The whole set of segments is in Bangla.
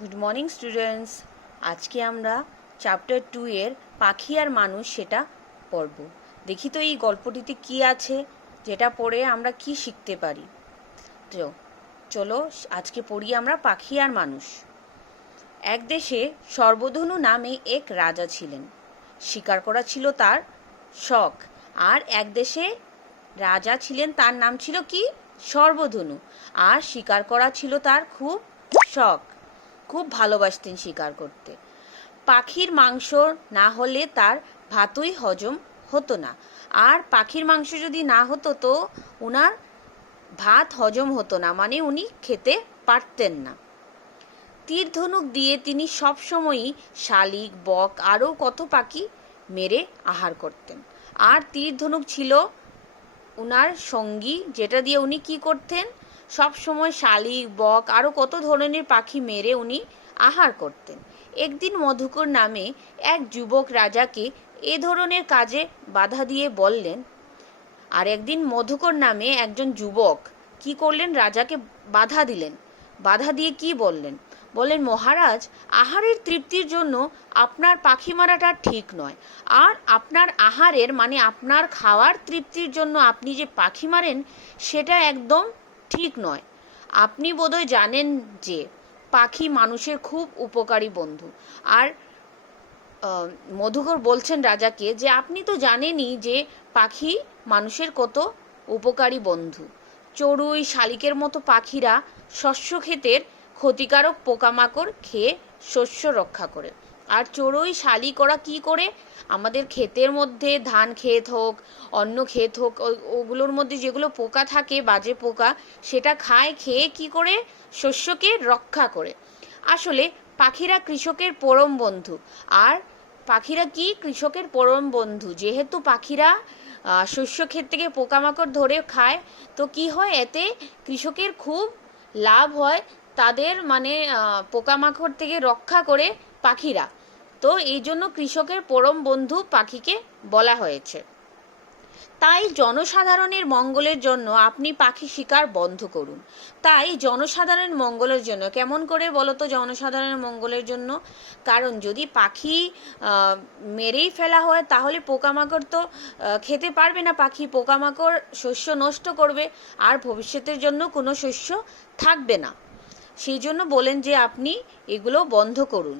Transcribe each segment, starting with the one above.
Good morning students. আজকে আমরা চ্যাপ্টার 2 এর পাখি আর মানুষ সেটা পড়ব। দেখি তো এই গল্পটিতে কি আছে, যেটা পড়ে আমরা কি শিখতে পারি। তো চলো আজকে পড়ি আমরা পাখি আর মানুষ। এক দেশে সর্বধনু নামে এক রাজা ছিলেন। শিকার করা ছিল তার শখ। আর এক দেশে রাজা ছিলেন, তার নাম ছিল কি? সর্বধনু। আর শিকার করা ছিল তার খুব শখ, খুব ভালোবাসতেন শিকার করতে। পাখির মাংস না হলে তার ভাতই হজম হতো না। আর পাখির মাংস যদি না হতো তো ওনার ভাত হজম হতো না, মানে উনি খেতে পারতেন না। তীর ধনুক দিয়ে তিনি সবসময়ই শালিক, বক আরও কত পাখি মেরে আহার করতেন। আর তীর ধনুক ছিল উনার সঙ্গী, যেটা দিয়ে উনি কি করতেন? সব সময় শালিক, বক আরও কত ধরনের পাখি মেরে উনি আহার করতেন। একদিন মধুকর নামে এক যুবক রাজাকে এ ধরনের কাজে বাধা দিয়ে বললেন। আর একদিন মধুকর নামে একজন যুবক কি করলেন? রাজাকে বাধা দিলেন। বাধা দিয়ে কি বললেন? বললেন, মহারাজ, আহারের তৃপ্তির জন্য আপনার পাখি মারাটা ঠিক নয়। আর আপনার আহারের মানে আপনার খাওয়ার তৃপ্তির জন্য আপনি যে পাখি মারেন সেটা একদম ঠিক নয়। আপনি বোধহয় জানেন যে পাখি মানুষের খুব উপকারী বন্ধু। আর মধুকর বলছেন রাজাকে যে আপনি তো জানেনই যে পাখি মানুষের কত উপকারী বন্ধু। চড়ুই, শালিকের মতো পাখিরা শস্য ক্ষেতের ক্ষতিকারক পোকামাকড় খেয়ে শস্য রক্ষা করে। আর চড়ুই, শালিক ওরা কী করে? আমাদের ক্ষেতের মধ্যে ধান ক্ষেত হোক, অন্য ক্ষেত হোক, ওগুলোর মধ্যে যেগুলো পোকা থাকে, বাজে পোকা, সেটা খায়, খেয়ে কি করে? শস্যকে রক্ষা করে। আসলে পাখিরা কৃষকের পরম বন্ধু। আর পাখিরা কি? কৃষকের পরম বন্ধু। যেহেতু পাখিরা শস্য ক্ষেত থেকে পোকামাকড় ধরে খায়, তো কি হয়? এতে কৃষকের খুব লাভ হয়। তাদের মানে পোকামাকড় থেকে রক্ষা করে পাখিরা। তো এই জন্য কৃষকের পরম বন্ধু পাখিকে বলা হয়েছে। তাই জনসাধারণের মঙ্গলের জন্য আপনি পাখি শিকার বন্ধ করুন। তাই জনসাধারণের মঙ্গলের জন্য, কেমন করে বলো তো? জনসাধারণের মঙ্গলের জন্য, কারণ যদি পাখি মেরেই ফেলা হয় তাহলে পোকামাকড় তো খেতে পারবে না। পাখি পোকামাকড় শস্য নষ্ট করবে, আর ভবিষ্যতের জন্য কোনো শস্য থাকবে না। সেই জন্য বলেন যে আপনি এগুলো বন্ধ করুন।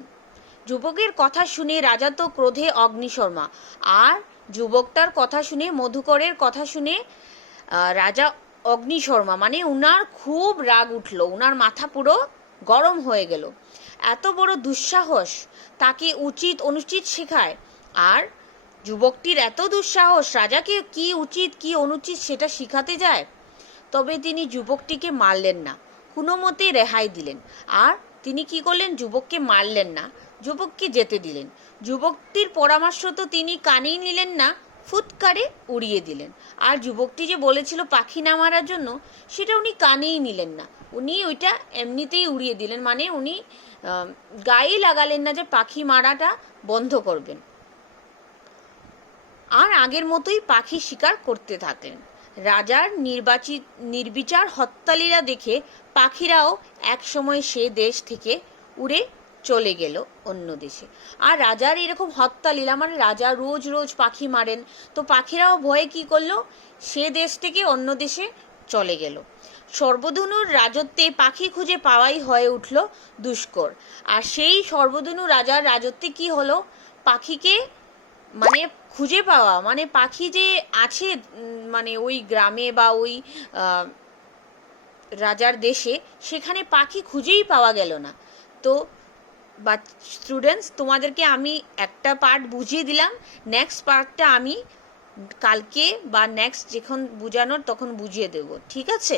যুবকের কথা শুনে রাজা তো ক্রোধে অগ্নিশর্মা। আর যুবকটার কথা শুনে, মধুকরের কথা শুনে রাজা অগ্নিশর্মা, মানে উনার খুব রাগ উঠল, উনার মাথা পুরো গরম হয়ে গেল। এত বড় দুঃসাহস! তাকে উচিত অনুচিত শেখায়। আর যুবকটির এত দুঃসাহস, রাজাকে কি উচিত কি অনুচিত সেটা শিখাতে যায়। তবে তিনি যুবকটিকে মারলেন না, কোনো মতে রেহাই দিলেন। আর তিনি কি করলেন? যুবককে মারলেন না, যুবককে যেতে দিলেন। যুবকটির পরামর্শ তো তিনি কানেই নিলেন না, ফুৎকারে উড়িয়ে দিলেন। আর যুবকটি যে বলেছিল পাখি না মারার জন্য, সেটা উনি কানেই নিলেন না, উনি ওইটা এমনিতেই উড়িয়ে দিলেন। মানে উনি গায়ে লাগালেন না যে পাখি মারাটা বন্ধ করবেন। আর আগের মতোই পাখি শিকার করতে থাকলেন। রাজার নির্বিচার হত্যালীলা দেখে পাখিরাও একসময় সে দেশ থেকে উড়ে চলে গেল অন্য দেশে। আর রাজার এরকম হত্যালীলা, মানে রাজা রোজ রোজ পাখি মারেন, তো পাখিরাও ভয়ে কি করলো? সে দেশ থেকে অন্য দেশে চলে গেল। সর্বধনুর রাজত্বে পাখি খুঁজে পাওয়াই হয়ে উঠল দুষ্কর। আর সেই সর্বধনু রাজার রাজত্বে কি হলো? পাখিকে মানে খুঁজে পাওয়া, মানে পাখি যে আছে মানে ওই গ্রামে বা ওই রাজার দেশে, সেখানে পাখি খুঁজেই পাওয়া গেল না। তো বা স্টুডেন্টস, তোমাদেরকে আমি একটা পার্ট বুঝিয়ে দিলাম, নেক্সট পার্টটা আমি কালকে বা নেক্সট যখন বুঝানোর তখন বুঝিয়ে দেব, ঠিক আছে?